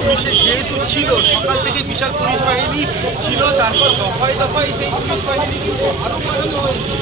পুলিশের যেহেতু ছিল, সকাল থেকে বিশাল পুলিশ বাহিনী ছিল, তারপর দফায় দফায় সেই পুলিশ বাহিনী কিন্তু আরও হয়েছে।